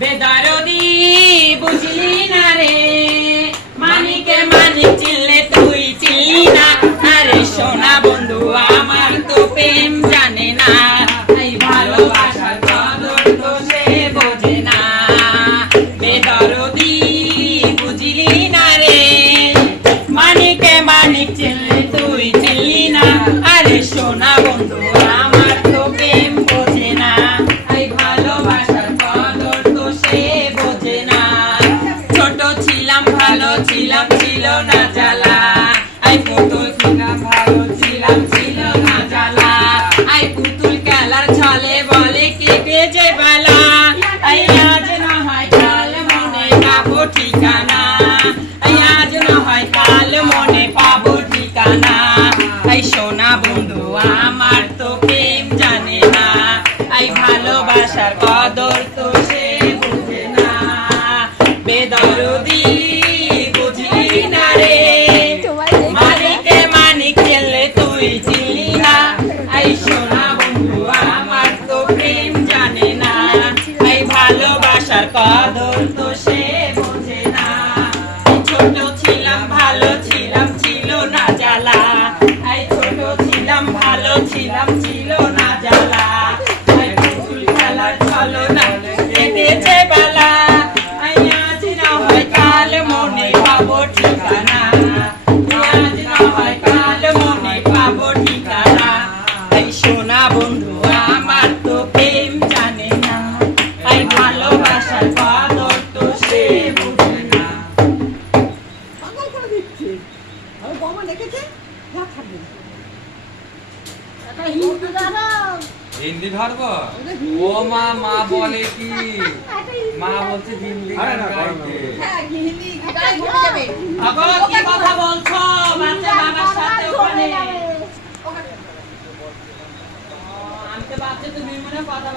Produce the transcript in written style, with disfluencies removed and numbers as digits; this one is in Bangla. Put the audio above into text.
বেদরদি বুঝলি না রে, মানিকে মানিক চিনলে তুই চিনলি না। আরে সোনা বন্ধু আমার তো প্রেম জানে না, এই ভালোবাসার কদর তো সে বোঝে না। বেদরদি বুঝলি না রে, মানিকে মানিক চিনলে তুই চিনলি না। আরে সোনা বন্ধু আমার তো প্রেম বোঝে না, এই ভালোবাসার কদর তো সে বোঝে না। ছোট ছিলাম ভালো ছিলাম ছিল না জ্বালা, এই পুতুল ছিলাম ভালো ছিলাম ছিল না জ্বালা। এই পুতুল খেলার ছলে বলে কেটে যে বেলা, এই আজ না হয় কাল মনে পাবো ঠিকানা, এই আজ না হয় কাল মনে পাবো ঠিকানা। এই সোনা বন্ধু আমার তো প্রেম জানে না, এই ভালোবাসার কদর তো সে বুঝে না। বেদরদি বুঝলি না রে, মানিকে মানিক চিনলে তুই চিনলি না। এই সোনা বন্ধু আমার তো প্রেম জানে না, এই ভালোবাসার কদর তো সে বোঝে না। ছোট ছিলাম ভালো ছিলাম ছিল না জ্বালা, এই ছোট ছিলাম ভালো ছিলাম ছিল না জ্বালা। এই পুতুল খেলার ছলনা কেটেছে বেলা, এই আজ না হয় কাল মনে পাবো ঠিকানা, আজ না হয় কাল মনে পাবো ঠিকানা। এই সোনা বন্ধু আমার তো প্রেম জানে না, এই ভালোবাসার কদর তো সে বুঝে না। পাগল করে দিচ্ছে। আমি বৌমা ডেকেছে, যা থাকবে। একটা হিন্দু দাদা, হিন্দি ধরবো? ওদের হিন্দি ও মা, মা বলে কি? একটা হিন্দি মা দাদা। বলছে হিন্দি আরে গান না, গাইতে। হ্যাঁ, হিন্দি গায়ে ঘুরে যাবে। আগো কি কথা বলছো বাচ্চা বাবার সাথে ওখানে? চলে যাবে। আমি তো বাচ্চা তুমি মনে কথা